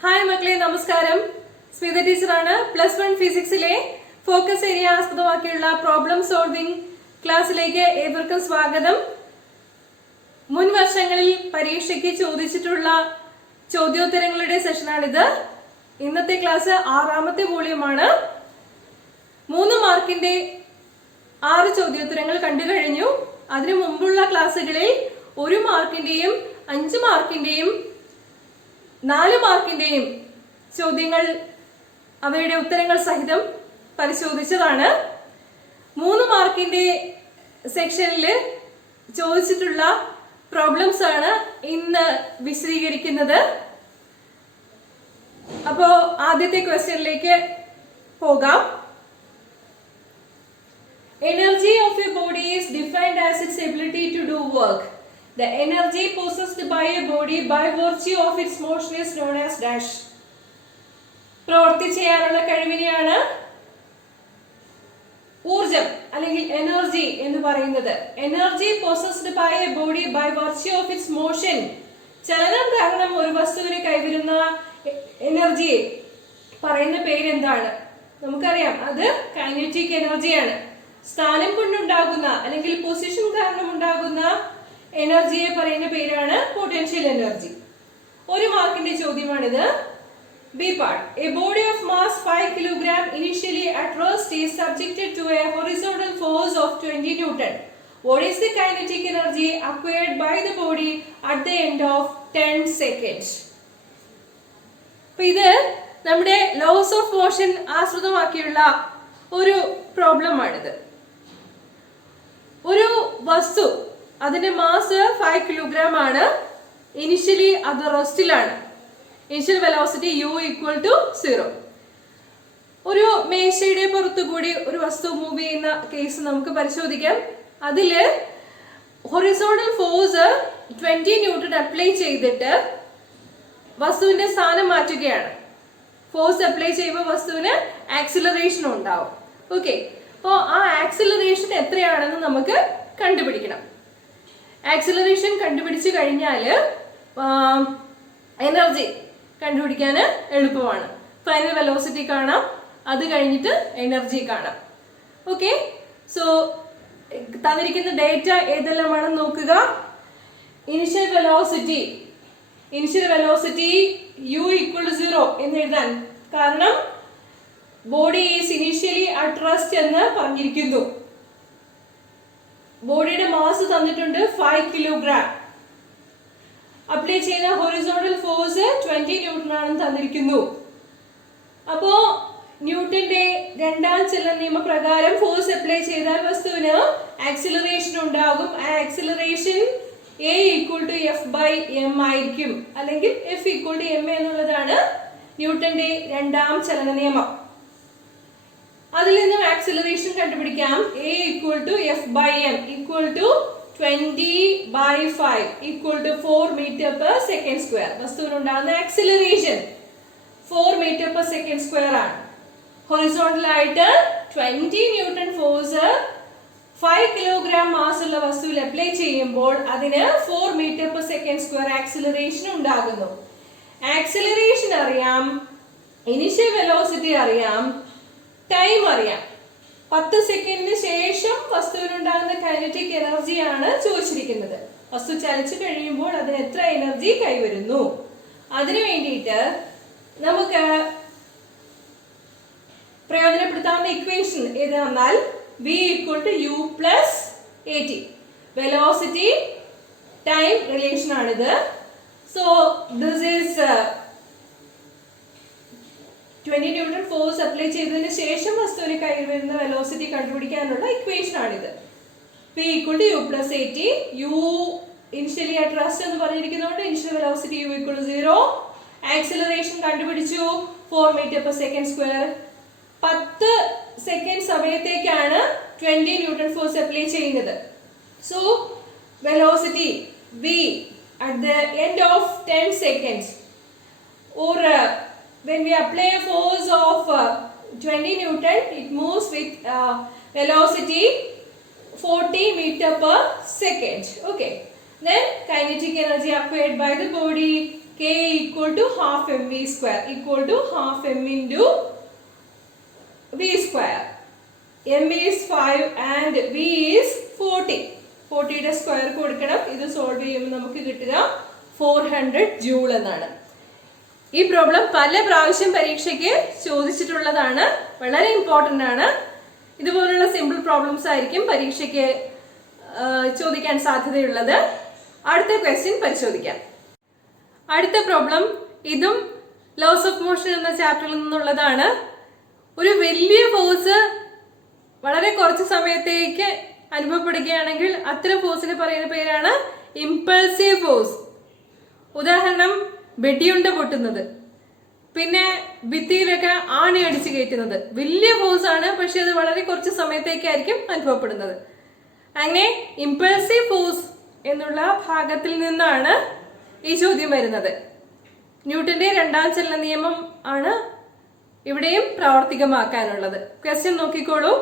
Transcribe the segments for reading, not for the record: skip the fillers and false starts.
Hi മക്കളെ, നമസ്കാരം. സ്മിത ടീച്ചറാണ്. +1 ഫിസിക്സിലെ ഫോക്കസ് ഏരിയ ആസ്പദമാക്കിയുള്ള പ്രോബ്ലം സോൾവിംഗ് ക്ലാസ്സിലേക്ക് ഏവർക്കും സ്വാഗതം. മുൻ വർഷങ്ങളിൽ പരീക്ഷയ്ക്ക് ചോദിച്ചിട്ടുള്ള ചോദ്യോത്തരങ്ങളുടെ സെഷനാണിത്. ഇന്നത്തെ ക്ലാസ് 6ാമത്തെ വോള്യമാണ്. 3 മാർക്കിന്റെ 6 ചോദ്യോത്തരങ്ങൾ കണ്ടു കഴിഞ്ഞു. അതിനു മുമ്പുള്ള ക്ലാസ്സുകളിൽ 1 മാർക്കിന്റെയും 5 മാർക്കിന്റെയും 4 മാർക്കിന്റെയും ചോദ്യങ്ങൾ അവയുടെ ഉത്തരങ്ങൾ സഹിതം പരിശോധിച്ചതാണ്. 3 മാർക്കിന്റെ സെക്ഷനിൽ ചോദിച്ചിട്ടുള്ള പ്രോബ്ലംസ് ആണ് ഇന്ന് വിശദീകരിക്കുന്നത്. അപ്പോ ആദ്യത്തെ ക്വസ്റ്റ്യനിലേക്ക് പോകാം. Energy of a body is defined as its ability to do work. The energy possessed by a body by virtue of its motion is known as dash. പ്രവൃത്തി ചെയ്യാനുള്ള കഴിവിനെയാണ് ഊർജം അല്ലെങ്കിൽ എനർജി എന്ന് പറയുന്നത്. Energy possessed by a body by virtue of its motion. ചലനം കാരണം ഒരു വസ്തുവിനെ കൈവരുന്ന എനർജിയെ പറയുന്ന പേരെന്താണ്? നമുക്കറിയാം, അത് കൈനറ്റിക് എനർജിയാണ്. സ്ഥാനം കൊണ്ടുണ്ടാകുന്ന അല്ലെങ്കിൽ പൊസിഷൻ കാരണം ഉണ്ടാകുന്ന എനർജിയെ പറയുന്ന പേരാണ് പൊട്ടൻഷ്യൽ എനർജി. 1 മാർക്കിന്റെ ചോദ്യമാണിത്. B part. A body of mass 5 kilogram initially at rest is subjected to a horizontal force of 20 newton. What is the kinetic energy acquired by the body at the end of 10 seconds? ഇത് നമ്മുടെ loss of motion ആശ്രിതമാക്കിയുള്ള ഒരു problem ആണിത്. ഒരു വസ്തു, അതിന്റെ mass 5 kilogram ആണ്. Initially അത് റെസ്റ്റിലാണ്. Initial velocity u = 0. ഒരു മേശയുടെ പുറത്തുകൂടി ഒരു വസ്തു മൂവ് ചെയ്യുന്ന കേസ് നമുക്ക് പരിശോധിക്കാം. അതില് ഹൊറിസോണ്ടൽ ഫോഴ്സ് 20 ന്യൂട്ടൺ അപ്ലൈ ചെയ്തിട്ട് വസ്തുവിന്റെ സ്ഥാനം മാറ്റുകയാണ്. ഫോഴ്സ് അപ്ലൈ ചെയ്യുമ്പോൾ വസ്തുവിന് ആക്സിലറേഷൻ ഉണ്ടാവും. ഓക്കെ, അപ്പോൾ ആ ആക്സിലറേഷൻ എത്രയാണെന്ന് നമുക്ക് കണ്ടുപിടിക്കണം. ആക്സിലറേഷൻ കണ്ടുപിടിച്ചു കഴിഞ്ഞാൽ എനർജി കണ്ടുപിടിക്കാൻ എളുപ്പമാണ്. ഫൈനൽ വെലോസിറ്റി കാണാം, അത് കഴിഞ്ഞിട്ട് എനർജി കാണാം. ഓക്കെ, സോ തന്നിരിക്കുന്ന ഡേറ്റ ഏതെല്ലാമാണെന്ന് നോക്കുക. ഇനിഷ്യൽ വെലോസിറ്റി u = 0 എന്ന് എഴുതാൻ കാരണം body is initially at rest എന്ന് പറഞ്ഞിരിക്കുന്നു. ബോഡിയുടെ മാസ് തന്നിട്ടുണ്ട് 5 കിലോഗ്രാം. അപ്ലൈ ചെയ്യുന്ന ഹൊറിസോണ്ടൽ ഫോഴ്സ് 20 ന്യൂട്ടൺ ആണെന്ന് തന്നിരിക്കുന്നു. അപ്പോ ന്യൂട്ടന്റെ 2ാം ചലന നിയമപ്രകാരം ഫോഴ്സ് അപ്ലൈ ചെയ്താൽ വസ്തുവിന് ആക്സിലറേഷൻ ഉണ്ടാകും. ആ ആക്സിലറേഷൻ a = F/m ആയിരിക്കും, അല്ലെങ്കിൽ F = m എന്നുള്ളതാണ് ന്യൂട്ടന്റെ 2ാം ചലന നിയമം. അതിൽ നിന്നും ആക്സിലറേഷൻ കണ്ടുപിടിക്കാം. a = F/m = 20/5 = 4 m/s². വസ്തുവിനുണ്ടാകുന്ന acceleration 4 m/s² ആണ്. ഹൊറിസോണ്ടൽ ആയിട്ട് 20 ന്യൂട്ടൺ ഫോഴ്സ് 5 കിലോഗ്രാം മാസ് ഉള്ള വസ്തുവിൽ അപ്ലൈ ചെയ്യുമ്പോൾ അതിന് 4 m/s² ആക്സിലറേഷൻ ഉണ്ടാകുന്നു. ആക്സിലറേഷൻ അറിയാം, ഇനിഷ്യൽ വെലോസിറ്റി അറിയാം, ടൈം അറിയാം. 10 സെക്കൻഡിന് ശേഷം വസ്തുവിനുണ്ടാകുന്ന കൈനറ്റിക് എനർജിയാണ് ചോദിച്ചിരിക്കുന്നത്. വസ്തു ചലിച്ചു കഴിയുമ്പോൾ അതിന് എത്ര എനർജി കൈവരുന്നു? അതിനു വേണ്ടിയിട്ട് നമുക്ക് പ്രയോജനപ്പെടുത്താവുന്ന ഇക്വേഷൻ ഏതാണെന്നാൽ v = u + at. Velocity time relation ആണിത്. So this is 20 newton force apply ചെയ്തതിന് ശേഷം വസ്തുവിന് കൈവരുന്ന വെലോസിറ്റി കണ്ടുപിടിക്കാനുള്ള ഇക്വേഷൻ ആണിത്. v = u + at. u initially at rest എന്ന് പറഞ്ഞിരിക്കുന്നതുകൊണ്ട് ഇനിഷ്യൽ വെലോസിറ്റി u = 0. ആക്സിലറേഷൻ കണ്ടുപിടിച്ചു 4 m/s². 10 സെക്കൻഡ് സമയത്തേക്കാണ് 20 ന്യൂട്ടൺ ഫോഴ്സ് അപ്ലൈ ചെയ്യുന്നത്. So velocity v at the end of 10 seconds, or when we apply a force of 20 Newton, it moves with velocity 40 meter per second. Okay, then kinetic energy acquired by the body k equal to half mv square equal to half m into v square. m is 5 and v is 40. 40 square കൊടുക്കണം. ഇത് solve ചെയ്യുമ്പോൾ നമുക്ക് കിട്ടുക 400 joule എന്നാണ്. ഈ problem പല പ്രാവശ്യം പരീക്ഷയ്ക്ക് ചോദിച്ചിട്ടുള്ളതാണ്. വളരെ ഇമ്പോർട്ടൻ്റ് ആണ്. ഇതുപോലുള്ള സിമ്പിൾ പ്രോബ്ലംസ് ആയിരിക്കും പരീക്ഷയ്ക്ക് ചോദിക്കാൻ സാധ്യതയുള്ളത്. അടുത്ത ക്വസ്റ്റ്യൻ പരിശോധിക്കാം. അടുത്ത പ്രോബ്ലം ഇതും ലോസ് ഓഫ് മോഷൻ എന്ന ചാപ്റ്ററിൽ നിന്നുള്ളതാണ്. ഒരു വലിയ ഫോഴ്സ് വളരെ കുറച്ച് സമയത്തേക്ക് അനുഭവപ്പെടുകയാണെങ്കിൽ അത്തരം ഫോഴ്സിന് പറയുന്ന പേരാണ് ഇമ്പൾസീവ് ഫോഴ്സ്. ഉദാഹരണം വെടിയുണ്ട പൊട്ടുന്നത്, പിന്നെ ഭിത്തിയിലൊക്കെ ആണി അടിച്ചു കയറ്റുന്നത്. വലിയ ഫോഴ്സ് ആണ്, പക്ഷെ അത് വളരെ കുറച്ച് സമയത്തേക്കായിരിക്കും അനുഭവപ്പെടുന്നത്. അങ്ങനെ ഇമ്പൾസീവ് ഫോഴ്സ് എന്നുള്ള ഭാഗത്തിൽ നിന്നാണ് ഈ ചോദ്യം വരുന്നത്. ന്യൂട്ടന്റെ രണ്ടാം ചലന നിയമം ആണ് ഇവിടെയും പ്രാവർത്തികമാക്കാനുള്ളത്. ക്വസ്റ്റ്യൻ നോക്കിക്കോളൂ.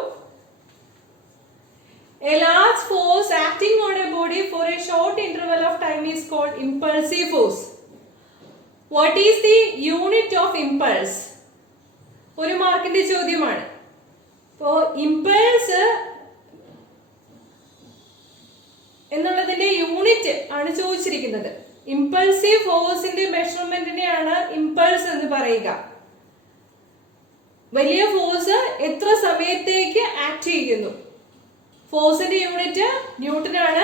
A large force acting on a body for a short interval of time is called impulsive force. What is the unit of impulse? ഒരു മാർക്കിന്റെ ചോദ്യമാണ്. അപ്പോൾ ഇമ്പൾസ് എന്നുള്ളതിന്റെ യൂണിറ്റ് ആണ് ചോദിച്ചിരിക്കുന്നത്. ഇമ്പൾസീവ് ഫോഴ്സിന്റെ മെഷർമെന്റിനെയാണ് ഇമ്പൾസ് എന്ന് പറയുക. വലിയ ഫോഴ്സ് എത്ര സമയത്തേക്ക് ആക്ട് ചെയ്യുന്നു. ഫോഴ്സിന്റെ യൂണിറ്റ് ന്യൂട്ടൺ ആണ്,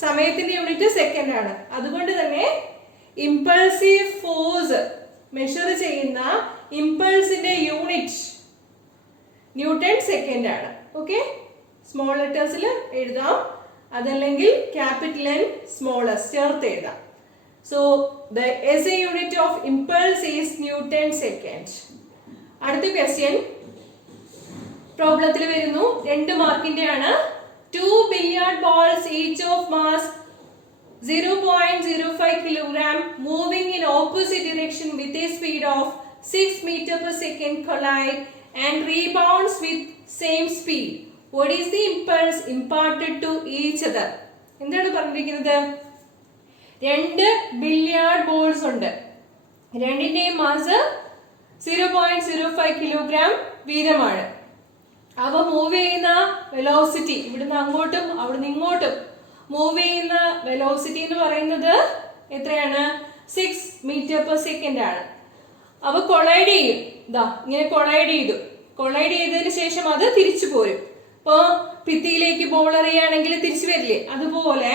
സമയത്തിന്റെ യൂണിറ്റ് സെക്കൻഡ് ആണ്. അതുകൊണ്ട് തന്നെ ഇമ്പൾസീവ് ഫോഴ്സ് മെഷർ ചെയ്യുന്ന ഇമ്പൾസിന്റെ യൂണിറ്റ് ന്യൂട്ടൺ സെക്കൻഡ് ആണ്. ഓക്കെ, സ്മോൾ ലെറ്റേഴ്സിൽ എഴുതാം, അതല്ലെങ്കിൽ ക്യാപിറ്റൽ എൻ സ്മോൾ എസ് ചേർത്ത് എഴുതാം. So the SI unit of impulse is newton second. അടുത്ത ക്വസ്റ്റ്യൻ പ്രോബ്ലത്തിൽ വരുന്നു. 2 മാർക്കിന്റെ ആണ്. 2 billiard balls each of mass 0.05 kilogram moving in opposite direction with a speed of 6 meter per second collide and rebounds with same speed. What is the impulse imparted to each other? എന്താണ് പറഞ്ഞിരിക്കുന്നത്? 2 billiard balls ഉണ്ട്. രണ്ടിന്റെയും mass 0.05 kilogram വീതമാണ്. അവ move ചെയ്യുന്ന velocity, ഇവിടുന്ന് അങ്ങോട്ടും അവിടുന്ന് ഇങ്ങോട്ടും മൂവ് ചെയ്യുന്ന വെലോസിറ്റി എന്ന് പറയുന്നത് എത്രയാണ്? 6 മീറ്റർ പെർ സെക്കൻഡ് ആണ്. അവ കൊളൈഡ് ചെയ്യും. ഇതാ ഇങ്ങനെ കൊളൈഡ് ചെയ്തു. കൊളൈഡ് ചെയ്തതിന് ശേഷം അത് തിരിച്ചു പോരും. ഇപ്പോ ഭിത്തിയിലേക്ക് ബോൾ എറിയുകയാണെങ്കിൽ തിരിച്ചു വരില്ലേ, അതുപോലെ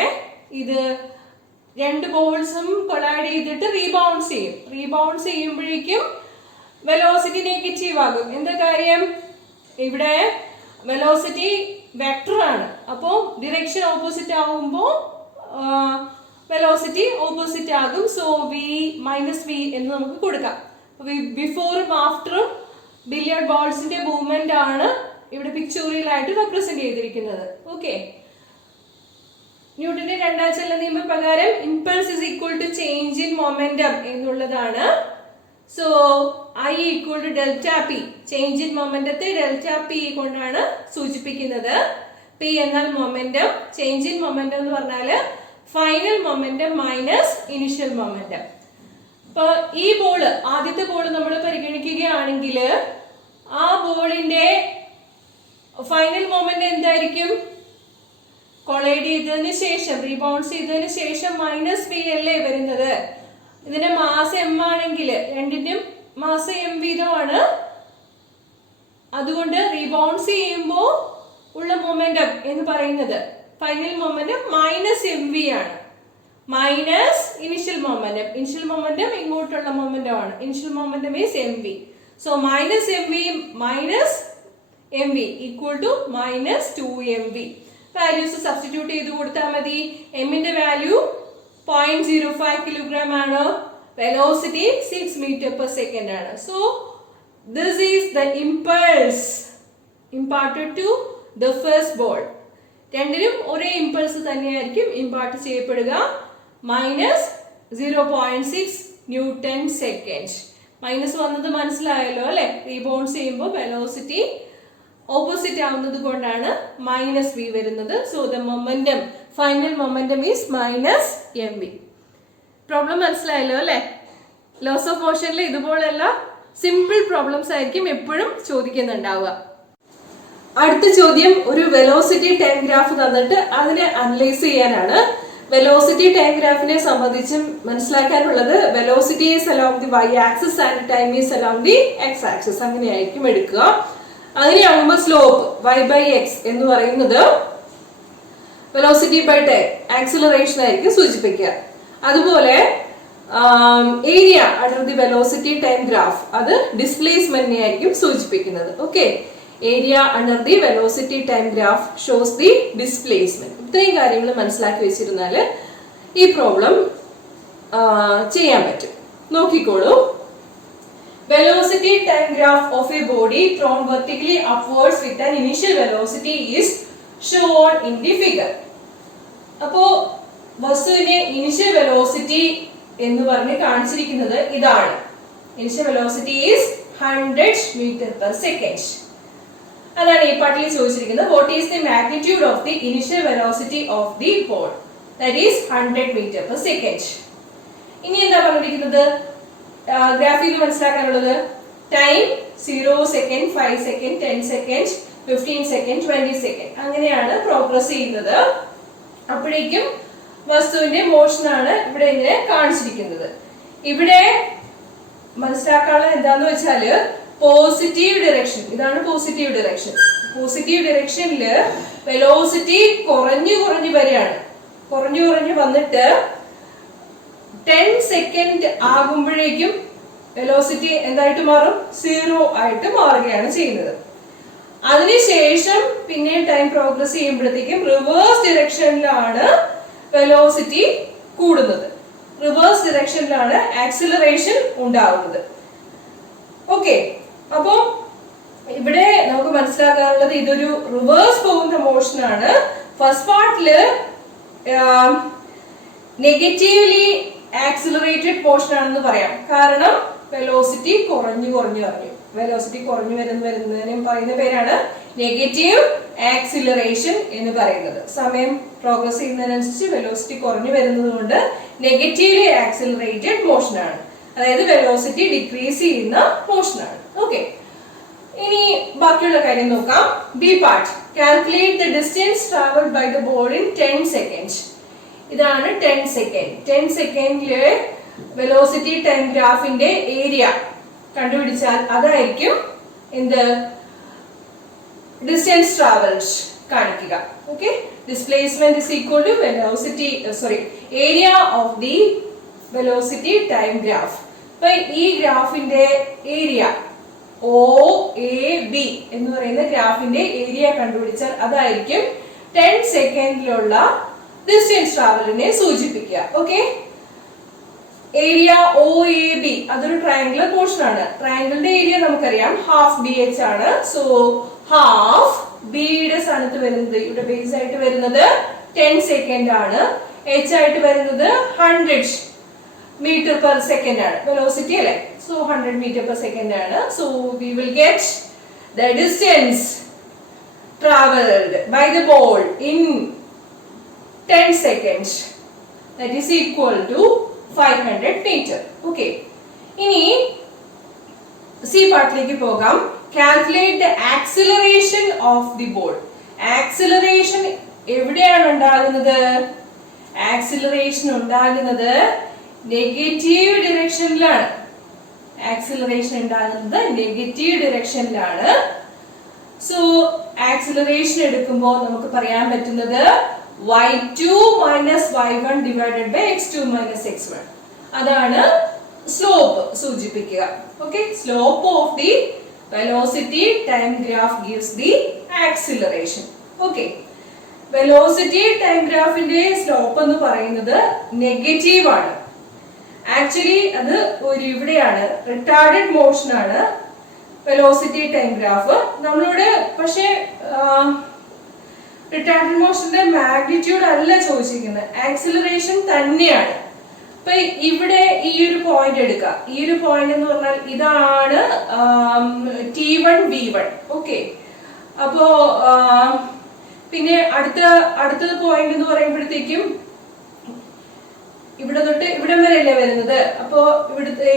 ഇത് 2 ബോൾസും കൊളൈഡ് ചെയ്തിട്ട് റീബൗൺസ് ചെയ്യും. റീബൗൺസ് ചെയ്യുമ്പോഴേക്കും വെലോസിറ്റി നെഗറ്റീവ് ആകും. എന്താ കാര്യം? ഇവിടെ വെലോസിറ്റി വെക്ടർ ആണ്. അപ്പോൾ ഡിറക്ഷൻ ഓപ്പോസിറ്റ് ആകുമ്പോൾ വെലോസിറ്റി ഓപ്പോസിറ്റ് ആകും. സോ v - v എന്ന് നമുക്ക് കൊടുക്കാം. ബിഫോറും ആഫ്റ്ററും ബില്യർഡ് ബോൾസിന്റെ മൂവ്മെന്റ് ആണ് ഇവിടെ പിക്ചോറിയൽ ആയിട്ട് റെപ്രസെന്റ് ചെയ്തിരിക്കുന്നത്. ഓക്കെ, ന്യൂട്ടന്റെ രണ്ടാം ചലന നിയമ പ്രകാരം impulse is equal to change in momentum എന്നുള്ളതാണ്. So I equal to delta p. Change in മൊമെന്റത്തെ ഡെൽറ്റ പി കൊണ്ടാണ് സൂചിപ്പിക്കുന്നത്. പി എന്നാൽ മൊമെന്റം, ചേഞ്ച് ഇൻ മൊമെന്റം എന്ന് പറഞ്ഞാല് final momentum minus initial momentum. ഇപ്പൊ ഈ ബോള്, ആദ്യത്തെ ബോള് നമ്മൾ പരിഗണിക്കുകയാണെങ്കിൽ ആ ബോളിന്റെ ഫൈനൽ മൊമെന്റ് എന്തായിരിക്കും? കൊളൈഡ് ചെയ്തതിന് ശേഷം, റീബൗൺസ് ചെയ്തതിന് ശേഷം -v അല്ലേ വരുന്നത്. ഇതിന്റെ മാസ് m ആണെങ്കിൽ രണ്ടിന്റെയും മാസ് m വീതമാണ്. അതുകൊണ്ട് റീബൗൺസ് ചെയ്യുമ്പോൾ ഉള്ള മൊമെന്റം എന്ന് പറയുന്നത് ഫൈനൽ മൊമെന്റം -mv ആണ്. Minus initial momentum. Initial momentum ഇങ്ങോട്ടുള്ള മൊമെന്റം ആണ്. Initial momentum is mv. So -mv minus mv equal to -2mv. Values substitute ചെയ്ത് കൊടുത്താൽ മതി. എമ്മിന്റെ വാല്യൂ 0.05 കിലോഗ്രാം ആണ്. വെലോസിറ്റി 6 മീറ്റർ പെർ സെക്കൻഡ് ആണ്. So this is the impulse imparted to the first ball. രണ്ടിനും ഒരേ ഇമ്പൾസ് തന്നെയായിരിക്കും ഇമ്പാർട്ട് ചെയ്യപ്പെടുക. -0.6 ന്യൂട്ടൺ സെക്കൻഡ്. മൈനസ് വന്നത് മനസ്സിലായല്ലോ അല്ലെ? റീബൗൺസ് ചെയ്യുമ്പോൾ വെലോസിറ്റി ഓപ്പോസിറ്റ് ആവുന്നത് കൊണ്ടാണ് -v വരുന്നത്. So the momentum, final momentum is -mv. Problem മനസ്സിലായല്ലോ അല്ലെ? ലോസ് ഓഫ് മോഷനിൽ ഇതുപോലെയുള്ള സിമ്പിൾ പ്രോബ്ലംസ് ആയിരിക്കും എപ്പോഴും ചോദിക്കുന്നുണ്ടാവുക. അടുത്ത ചോദ്യം ഒരു വെലോസിറ്റി ടൈം ഗ്രാഫ് തന്നിട്ട് അതിനെ അനലൈസ് ചെയ്യാനാണ്. വെലോസിറ്റി ടൈം ഗ്രാഫിനെ സംബന്ധിച്ച് മനസ്സിലാക്കാനുള്ളത് velocity is along the y axis and time is along the x axis, അങ്ങനെയായിരിക്കും എടുക്കുക. അങ്ങനെയാകുമ്പോൾ സ്ലോപ്പ് y/x എന്ന് പറയുന്നത് വെലോസിറ്റി ബൈ ടൈം ആക്സിലറേഷൻ ആയിരിക്കും സൂചിപ്പിക്കുക. അതുപോലെ area under the velocity time graph അത് ഡിസ്പ്ലേസ്മെന്റിനെ ആയിരിക്കും സൂചിപ്പിക്കുന്നത്. Okay, area under the velocity time graph shows the displacement. ഇത്രയും കാര്യങ്ങൾ മനസ്സിലാക്കി വെച്ചിരുന്നാൽ ഈ പ്രോബ്ലം ചെയ്യാൻ പറ്റും. നോക്കിക്കോളൂ. Velocity time graph of a body thrown vertically upwards with an initial velocity is shown in the figure. അപ്പോ വസ്തുവിന്റെ ഇനിഷ്യൽ വെലോസിറ്റി എന്ന് പറഞ്ഞ് കാണിച്ചിരിക്കുന്നത് ഇതാണ്. Initial velocity is 100 metre per second. അതാണ് ഈ പാട്ടിൽ ചോദിച്ചിരിക്കുന്നത്. What is the magnitude of the initial velocity of the ball? That is 100 metre per second. ഇനി എന്താ പറഞ്ഞിരിക്കുന്നത് ഗ്രാഫിൽ മനസ്സിലാക്കാനുള്ളത്? Time 0 second, 5 second, 10 second, 15 second, 20 second അങ്ങനെയാണ് പ്രോഗ്രസ് ചെയ്യുന്നത്. അപ്പോഴേക്കും വസ്തുവിന്റെ മോഷൻ ആണ് ഇവിടെ ഇങ്ങനെ കാണിച്ചിരിക്കുന്നത്. ഇവിടെ മനസ്സിലാക്കാനുള്ളത് എന്താന്ന് വെച്ചാല് പോസിറ്റീവ് ഡിറക്ഷൻ, ഇതാണ് പോസിറ്റീവ് ഡിറക്ഷൻ. പോസിറ്റീവ് ഡിറക്ഷനില് വെലോസിറ്റി കുറഞ്ഞു വരികയാണ്. കുറഞ്ഞു വന്നിട്ട് 10 സെക്കൻഡ് ആകുമ്പോഴേക്കും വെലോസിറ്റി എന്തായിട്ട് മാറും? 0 ആയിട്ട് മാറുകയാണ് ചെയ്യുന്നത്. അതിനുശേഷം പിന്നെ ടൈം പ്രോഗ്രസ് ചെയ്യുമ്പോഴത്തേക്കും റിവേഴ്സ് ഡിറക്ഷനിലാണ് വെലോസിറ്റി കൂടുന്നത്. റിവേഴ്സ് ഡിറക്ഷനിലാണ് ആക്സിലറേഷൻ ഉണ്ടാവുന്നത്. ഓക്കെ, അപ്പോ ഇവിടെ നമുക്ക് മനസ്സിലാക്കാനുള്ളത് ഇതൊരു റിവേഴ്സ് പോകുന്ന മോഷൻ ആണ്. ഫസ്റ്റ് പാർട്ടില് നെഗറ്റീവ്ലി ആക്സിലറേറ്റഡ് പോർഷൻ ആണെന്ന് പറയാം. കാരണം വെലോസിറ്റി കുറഞ്ഞു വെലോസിറ്റി കുറഞ്ഞു വരുന്നതിനും പറയുന്ന പേരാണ് നെഗറ്റീവ് ആക്സിലറേഷൻ എന്ന് പറയുന്നത്. സമയം പ്രോഗ്രസ് ചെയ്യുന്നതിനനുസരിച്ച് വെലോസിറ്റി കുറഞ്ഞു വരുന്നത് കൊണ്ട് നെഗറ്റീവ്ലി ആക്സിലറേറ്റഡ് മോഷൻ ആണ്. അതായത് വെലോസിറ്റി ഡിക്രീസ് ചെയ്യുന്ന മോഷൻ ആണ്. ഓക്കെ, ഇനി ബാക്കിയുള്ള കാര്യം നോക്കാം. B part. Calculate the distance travelled by the ball in 10 second. ഇതാണ് 10 സെക്കൻഡ്. 10 സെക്കൻഡില് വെലോസിറ്റി ടൈം ഗ്രാഫിന്റെ ഏരിയ കണ്ടുപിടിച്ചാൽ അതായിരിക്കും എന്ത് ഡിസ്റ്റൻസ് ട്രാവൽഡ് കാണിക്കുക. Okay, displacement is equal to velocity area of the velocity time graph. അപ്പൊ ഈ ഗ്രാഫിന്റെ ഏരിയ OAB എന്ന് പറയുന്ന ഗ്രാഫിന്റെ ഏരിയ കണ്ടുപിടിച്ചാൽ അതായിരിക്കും 10 സെക്കൻഡിലുള്ള ഡിസ്റ്റൻസ് ട്രാവലിനെ സൂചിപ്പിക്കുക. ഓക്കെ, ഏരിയ OAB അതൊരു ട്രയാങ്കുലർ പോർഷൻ ആണ്. ട്രയാങ്കിളിന്റെ ഏരിയ നമുക്കറിയാം ഹാഫ് BH ആണ്. സോ ഹാഫ് B യുടെ സ്ഥാനത്ത് വരുന്നത് ഇവിടെ ബേസ് ആയിട്ട് വരുന്നത് 10 സെക്കൻഡ് ആണ്. H ആയിട്ട് വരുന്നത് 100 മീറ്റർ പെർ സെക്കൻഡ് ആണ് വെലോസിറ്റി അല്ലെ. സോ 100 മീറ്റർ പെർ സെക്കൻഡ് ആണ്. So we will get the distance travelled by the ball in 10 seconds, that is equal to 500 meter. Okay, ഇനി സി പാർട്ടിലേക്ക് പോകാം. Calculate the acceleration of the ball. Acceleration എവിടെയാണ് ഉണ്ടാകുന്നത്? Acceleration ഉണ്ടാകുന്നത് negative ഡിറക്ഷനിലാണ്. Acceleration ഉണ്ടാകുന്നത് negative ഡിറക്ഷനിലാണ്. So acceleration എടുക്കുമ്പോൾ നമുക്ക് പറയാൻ പറ്റുന്നത് y2 minus y1 divided by x2 minus x1. അതാണ് സ്ലോപ്പ് സൂചിപ്പിക്കുക. Okay, slope of the velocity time graph gives the acceleration. Okay, velocity time ഗ്രാഫിന്റെ സ്ലോപ്പ് എന്ന് പറയുന്നത് നെഗറ്റീവ് ആണ്. ആക്ച്വലി അത് ഒരു ഇവിടെയാണ് റിട്ടാർഡഡ് മോഷൻ ആണ് വെലോസിറ്റി ടൈം ഗ്രാഫ്. നമ്മളോട് പക്ഷേ റിട്ടാർഡഡ് മോഷന്റെ മാഗ്നിറ്റ്യൂഡ് അല്ല ചോദിച്ചിരിക്കുന്നത്, ആക്സിലറേഷൻ തന്നെയാണ്. അപ്പൊ ഇവിടെ ഈ ഒരു പോയിന്റ് എടുക്കുക. ഈ ഒരു പോയിന്റ് എന്ന് പറഞ്ഞാൽ ഇതാണ് T1 B1. ഓക്കെ, അപ്പോ പിന്നെ അടുത്തത് പോയിന്റ് എന്ന് പറയുമ്പോഴത്തേക്കും ഇവിടെ തൊട്ട് ഇവിടം വരെയല്ലേ വരുന്നത്. അപ്പോ ഇവിടുത്തെ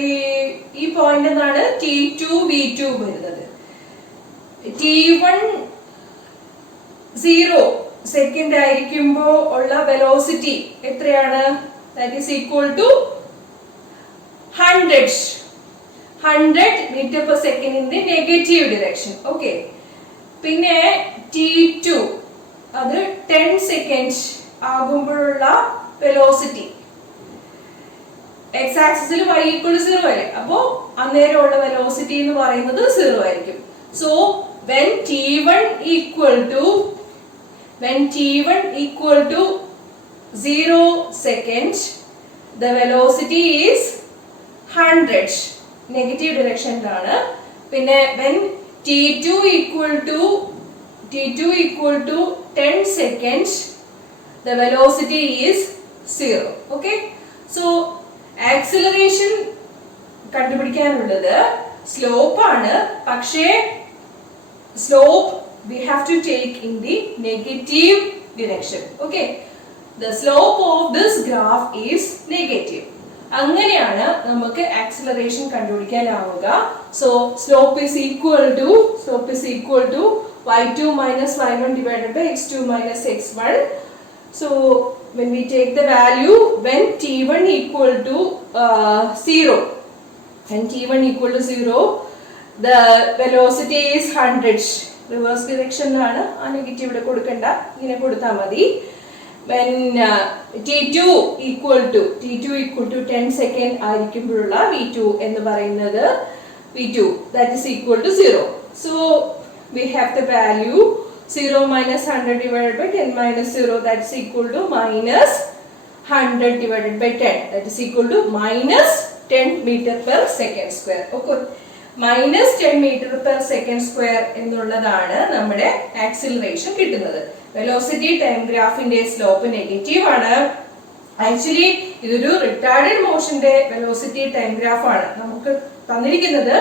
ഈ പോയിന്റ് എന്നാണ് T2 V2 വരുന്നത്. T1 0 സെക്കൻഡ് ആയിരിക്കുമ്പോ ഉള്ള വെലോസിറ്റി എത്രയാണ്? That is equal to 100 metre per സെക്കൻഡിന്റെ നെഗറ്റീവ് ഡിറക്ഷൻ. ഓക്കെ. പിന്നെ T2 അത് 10 സെക്കൻഡ് ആകുമ്പോഴുള്ള വെലോസിറ്റി എക്സ് ആക്സിസിൽ y ഈക്വൽ 0 അല്ലേ. അപ്പോ അന്നേരമുള്ള വെലോസിറ്റി എന്ന് പറയുന്നത് 0 ആയിരിക്കും. So when T1 equal to 0 seconds, the velocity is 100 negative ഡിറക്ഷനിലാണ്. പിന്നെ when T2 equal to 10 seconds, the velocity is 0. Okay, so acceleration കണ്ടുപിടിക്കാനുള്ളത് slope ആണ്. പക്ഷേ slope we have to take in the negative direction. Okay, the slope of this graph is negative. അങ്ങനെയാണ് നമുക്ക് acceleration കണ്ടുപിടിക്കാനാവുക. So slope is equal to y2 minus y1 divided by x2 minus x1. So when we take the value, when t1 equal to 0, the velocity is 100. Reverse ഡിറക്ഷനിലാണ്. ആ negative ഇവിടെ കൊടുക്കണ്ട, ഇങ്ങനെ കൊടുത്താൽ മതി. when T2 equal to 10 second ആയിരിക്കുമ്പോഴുള്ള V2 എന്ന് പറയുന്നത് V2 that is equal to 0. So we have the value 0 minus 100 divided by 10 minus 0, that is equal to minus 100 divided by 10, that is equal to minus 10 meter per second square. Okay, minus 10 meter per second square എന്നുള്ളതാണ് നമ്മുടെ acceleration കിട്ടുന്നത്. Velocity time ഗ്രാഫിന്റെ slope negative ആണ്. Actually ഇതൊരു retarded മോഷന്റെ velocity time graph ആണ് നമുക്ക് തന്നിരിക്കുന്നത്.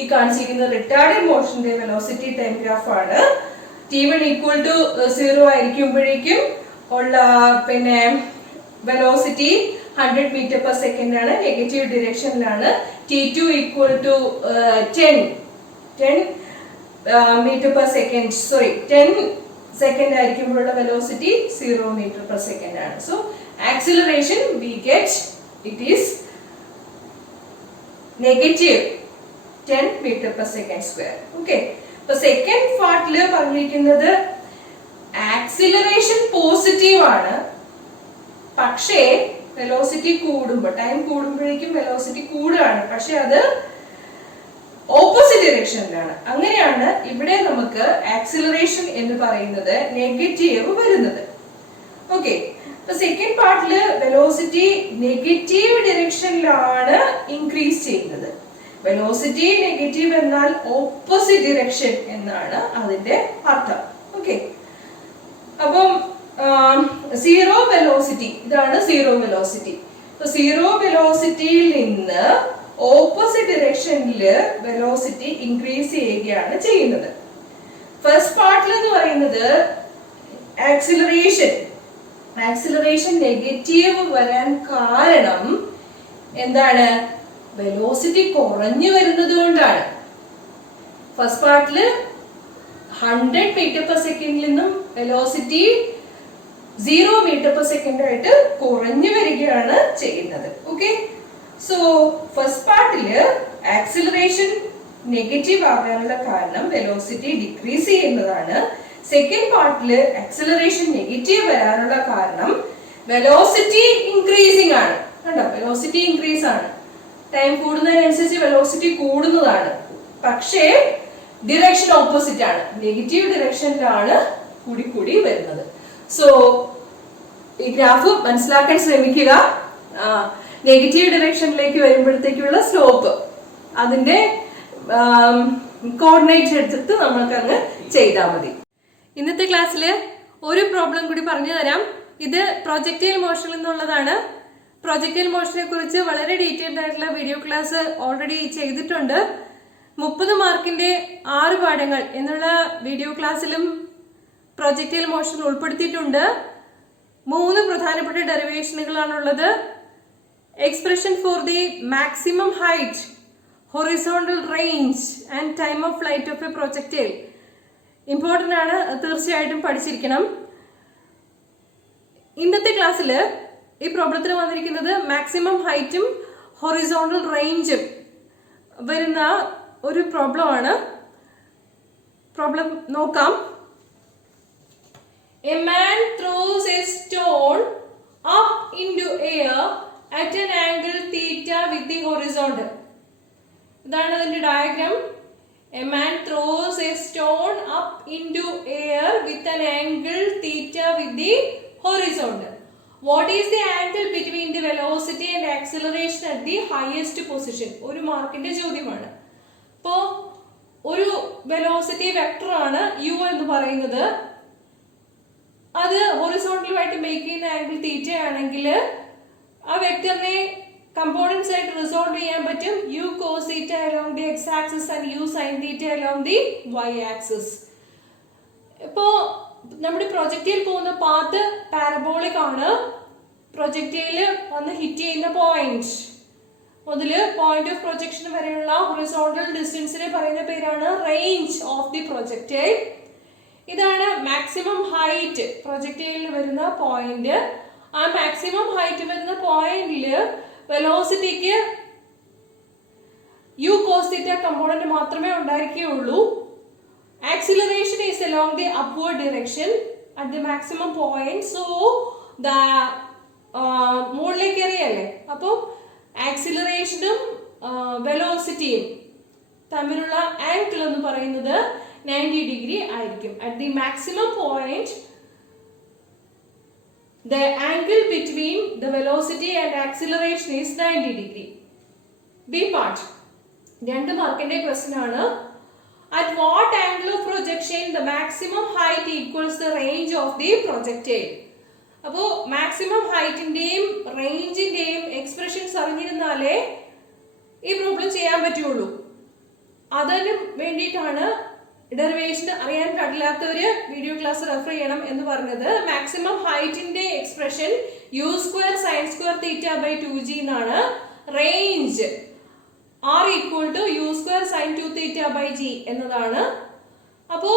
ഈ കാണിച്ചിരിക്കുന്ന റിട്ടാർഡഡ് മോഷന്റെ വെലോസിറ്റി ടൈം ഗ്രാഫ് ആണ്. T1 equal to 0 ആയിരിക്കുമ്പോഴേക്കും ഉള്ള പിന്നെ വെലോസിറ്റി 100 മീറ്റർ പെർ സെക്കൻഡ് ആണ്, നെഗറ്റീവ് ഡിറക്ഷനിലാണ്. T2 equal to 10 metre per second 10 second ആയിരിക്കുമ്പോഴുള്ള വെലോസിറ്റി 0 മീറ്റർ പെർ സെക്കൻഡ് ആണ്. So acceleration we get it is negative 10 meter per second square. Okay, അപ്പൊ second പാർട്ടില് പറഞ്ഞിരിക്കുന്നത് acceleration positive ആണ്. പക്ഷേ velocity കൂടുമ്പോൾ, time കൂടുമ്പോഴേക്കും velocity കൂടുകയാണ്, പക്ഷെ അത് ഓപ്പോസിറ്റ് ഡിറക്ഷനിലാണ്. അങ്ങനെയാണ് ഇവിടെ നമുക്ക് ആക്സിലറേഷൻ എന്ന് പറയുന്നത് നെഗറ്റീവ് വരുന്നത്. ഓക്കെ, അപ്പൊ സെക്കൻഡ് പാർട്ടില് വെലോസിറ്റി നെഗറ്റീവ് ഡിറക്ഷനിലാണ് ഇൻക്രീസ് ചെയ്യുന്നത്. വെലോസിറ്റി നെഗറ്റീവ് എന്നാൽ ഓപ്പോസിറ്റ് ഡിറക്ഷൻ എന്നാണ് അതിന്റെ അർത്ഥം. ഓക്കെ, അപ്പം സീറോ വെലോസിറ്റി, ഇതാണ് സീറോ വെലോസിറ്റി. സീറോ വെലോസിറ്റിയിൽ നിന്ന് ഓപ്പോസിറ്റ് ഡിറക്ഷനിൽ വെലോസിറ്റി ഇൻക്രീസ് ചെയ്യുകയാണ് ചെയ്യുന്നത്. ഫസ്റ്റ് പാർട്ടിൽ എന്ന് പറയുന്നത് ആക്സിലറേഷൻ നെഗറ്റീവ് വരാൻ കാരണം എന്താണ്? വെലോസിറ്റി കുറഞ്ഞു വരുന്നത് കൊണ്ടാണ്. ഫസ്റ്റ് പാർട്ടില് 100 മീറ്റർ പെർ സെക്കൻഡിൽ നിന്നും വെലോസിറ്റി 0 മീറ്റർ പെർ സെക്കൻഡ് ആയിട്ട് കുറഞ്ഞു വരികയാണ് ചെയ്യുന്നത്. ഓക്കെ, സോ ഫസ്റ്റ് പാർട്ടില് ആക്സിലറേഷൻ നെഗറ്റീവ് ആകാനുള്ള കാരണം വെലോസിറ്റി ഡിക്രീസ് ചെയ്യുന്നതാണ്. സെക്കൻഡ് പാർട്ടില് ആക്സിലറേഷൻ നെഗറ്റീവ് വരാനുള്ള കാരണം വെലോസിറ്റി ഇൻക്രീസിംഗ് ആണ്. കണ്ടോ, വെലോസിറ്റി ഇൻക്രീസ് ആണ്. ടൈം കൂടുന്നതിനനുസരിച്ച് വെലോസിറ്റി കൂടുന്നതാണ്. പക്ഷേ ഡിറക്ഷൻ ഓപ്പോസിറ്റ് ആണ്, നെഗറ്റീവ് ഡിറക്ഷനിലാണ് കൂടി വരുന്നത്. സോ ഈ ഗ്രാഫ് മനസ്സിലാക്കാൻ ശ്രമിക്കുക. നെഗറ്റീവ് ഡിറക്ഷനിലേക്ക് വരുമ്പോഴത്തേക്കുള്ള സ്ലോപ്പ്, അതിന്റെ കോർഡിനേറ്റ് എടുത്തിട്ട് നമ്മൾക്ക് അങ്ങ് ചെയ്താൽ മതി. ഇന്നത്തെ ക്ലാസ്സിൽ ഒരു പ്രോബ്ലം കൂടി പറഞ്ഞു തരാം. ഇത് പ്രൊജക്ടൈൽ മോഷൻ എന്നുള്ളതാണ്. പ്രൊജക്ടൈൽ മോഷനെ കുറിച്ച് വളരെ ഡീറ്റെയിൽഡ് ആയിട്ടുള്ള വീഡിയോ ക്ലാസ് ഓൾറെഡി ചെയ്തിട്ടുണ്ട്. 30 മാർക്കിന്റെ 6 പാഠങ്ങൾ എന്നുള്ള വീഡിയോ ക്ലാസ്സിലും പ്രൊജക്ടൈൽ മോഷൻ ഉൾപ്പെടുത്തിയിട്ടുണ്ട്. 3 പ്രധാനപ്പെട്ട ഡെറിവേഷനുകളാണുള്ളത്. expression for the maximum height, horizontal range and time of flight of a projectile. Important ആണ്, തീർച്ചയായിട്ടും പഠിച്ചിരിക്കണം. ഇന്നത്തെ ക്ലാസ്സിൽ ഈ പ്രോബ്ലത്തിൽ വന്നിരിക്കുന്നത് മാക്സിമം ഹൈറ്റും ഹൊറിസോണ്ടൽ റേഞ്ചും വരുന്ന ഒരു പ്രോബ്ലമാണ്. പ്രോബ്ലം നോക്കാം. A man throws a stone up into air at an angle theta with the horizontal. ഇതാണ് അതിന്റെ diagram. A man throws a stone up into air with an angle theta with the horizontal. What is the angle between the velocity and acceleration at the highest position? ഒരു മാർക്കിന്റെ ചോദ്യമാണ്. അപ്പോൾ ഒരു velocity vector ആണ് u എന്ന് പറയുന്നത്. അത് ഹൊറിസോണ്ടലുമായിട്ട് make ചെയ്യുന്ന ആംഗിൾ തീറ്റ ആണെങ്കിൽ ആ വെക്ടറിനെ കമ്പോണൻസ് ആയിട്ട് റിസോൾവ് ചെയ്യാൻ പറ്റും. U cos theta along the x axis and u sine theta along the y axis. ഇപ്പോ നമ്മുടെ പ്രൊജക്റ്റിൽ പോകുന്ന പാത്ത് പാരബോളിക് ആണ്. പ്രൊജക്റ്റിൽ വന്ന് ഹിറ്റ് ചെയ്യുന്ന പോയിന്റ് മുതൽ പോയിന്റ് ഓഫ് പ്രൊജക്ഷൻ വരെയുള്ള ഹൊറിസോണ്ടൽ ഡിസ്റ്റൻസിനെ പറയുന്ന പേരാണ് റേഞ്ച് ഓഫ് ദി പ്രൊജക്റ്റൈൽ. ഇതാണ് മാക്സിമം ഹൈറ്റ് പ്രൊജക്റ്റൈലിൽ വരുന്ന പോയിന്റ്. ആ മാക്സിമം ഹൈറ്റ് വരുന്ന പോയിന്റില് വെലോസിറ്റിക്ക് യു കോസ് തീറ്റ കമ്പോണന്റ് മാത്രമേ ഉണ്ടായിരിക്കുകയുള്ളൂ. Acceleration is along the upward direction at the maximum point. So the മുകളിലേക്ക് എറിയല്ലേ, അപ്പോൾ ആക്സിലറേഷനും വെലോസിറ്റിയും തമ്മിലുള്ള ആംഗിൾ എന്ന് പറയുന്നത് 90 ഡിഗ്രി ആയിരിക്കും. At the maximum point the angle between the velocity and acceleration is 90 degree. B part. 2 മാർക്കിന്റെ ക്വസ്റ്റ്യൻ ആണ്. At what angle of projection the maximum height equals the range of the projectile? അപ്പോൾ maximum ഹൈറ്റിന്റെയും റേഞ്ചിന്റെയും expressions അറിഞ്ഞിരുന്നാലേ ഈ problem ചെയ്യാൻ പറ്റുള്ളൂ. അതിന് വേണ്ടിയിട്ടാണ് derivation അറിയാൻ പാടില്ലാത്തവര് video class refer ചെയ്യണം എന്ന് പറഞ്ഞത്. മാക്സിമം ഹൈറ്റിന്റെ expression u square sine square theta by 2g എന്നാണ്. Range R equal to u square sine 2 theta by g എന്നതാണ്. അപ്പോ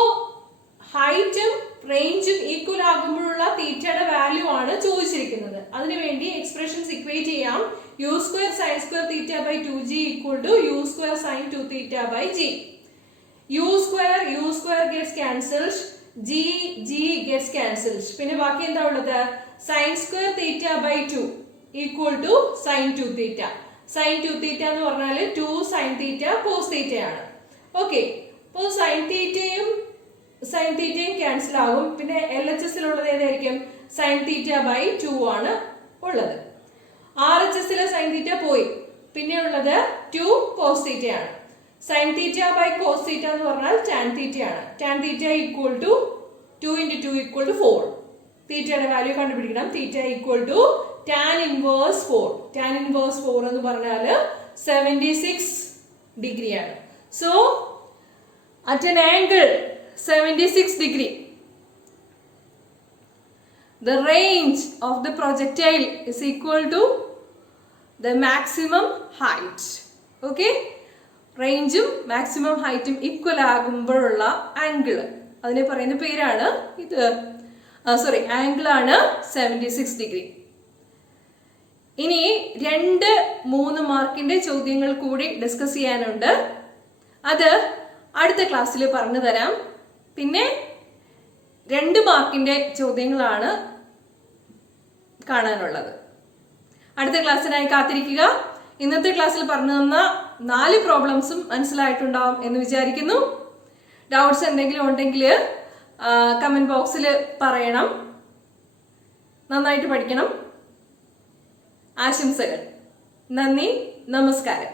ഹൈറ്റും റേഞ്ചും ഈക്വൽ ആകുമ്പോഴുള്ള തീറ്റയുടെ വാല്യൂ ആണ് ചോദിച്ചിരിക്കുന്നത്. അതിനുവേണ്ടി എക്സ്പ്രഷൻസ് ഇക്വേറ്റ് ചെയ്യാം. U square sine square theta by 2g equal to u square sine 2 theta by g. u square gets cancelled, g gets cancelled. പിന്നെ ബാക്കി എന്താ ഉള്ളത്? sin square theta by 2 equal to sin 2 theta. sin 2 theta എന്ന് പറഞ്ഞാൽ 2 sin theta cos theta ആണ്. Okay, അപ്പോൾ sin thetaയും cancel ആകും. പിന്നെ LHS ഉള്ളത് ഏതായിരിക്കും? sin theta by 2 ആണ് ഉള്ളത്. RHS sin theta പോയി, പിന്നെ ഉള്ളത് 2 cos theta ആണ്. sin theta by cos theta എന്ന് പറഞ്ഞാൽ tan theta ആണ്. tan theta equal to 2 into 2 equal to 4. തീറ്റയുടെ വാല്യൂ കണ്ടുപിടിക്കണം. Theta equal to tan inverse 4. tan inverse 4 എന്ന് പറഞ്ഞാൽ 76 ഡിഗ്രി ആണ്. So at an angle 76 degree the range of the projectile is equal to the maximum height. Okay, റേഞ്ചും maximum ഹൈറ്റും equal ആകുമ്പോഴുള്ള angle അതിനെ പറയുന്ന പേരാണ് ഇത്. ആംഗിൾ ആണ് 76 ഡിഗ്രി. ഇനി 2-3 മാർക്കിന്റെ ചോദ്യങ്ങൾ കൂടി ഡിസ്കസ് ചെയ്യാനുണ്ട്. അത് അടുത്ത ക്ലാസ്സിൽ പറഞ്ഞു തരാം. പിന്നെ 2 മാർക്കിന്റെ ചോദ്യങ്ങളാണ് കാണാനുള്ളത്. അടുത്ത ക്ലാസ്സിനായി കാത്തിരിക്കുക. ഇന്നത്തെ ക്ലാസ്സിൽ പറഞ്ഞു തന്ന 4 പ്രോബ്ലംസും മനസ്സിലായിട്ടുണ്ടാവും എന്ന് വിചാരിക്കുന്നു. ഡൗട്ട്സ് എന്തെങ്കിലും ഉണ്ടെങ്കിൽ കമന്റ് ബോക്സിൽ പറയണം. നന്നായിട്ട് പഠിക്കണം. ആശംസകൾ. നന്ദി, നമസ്കാരം.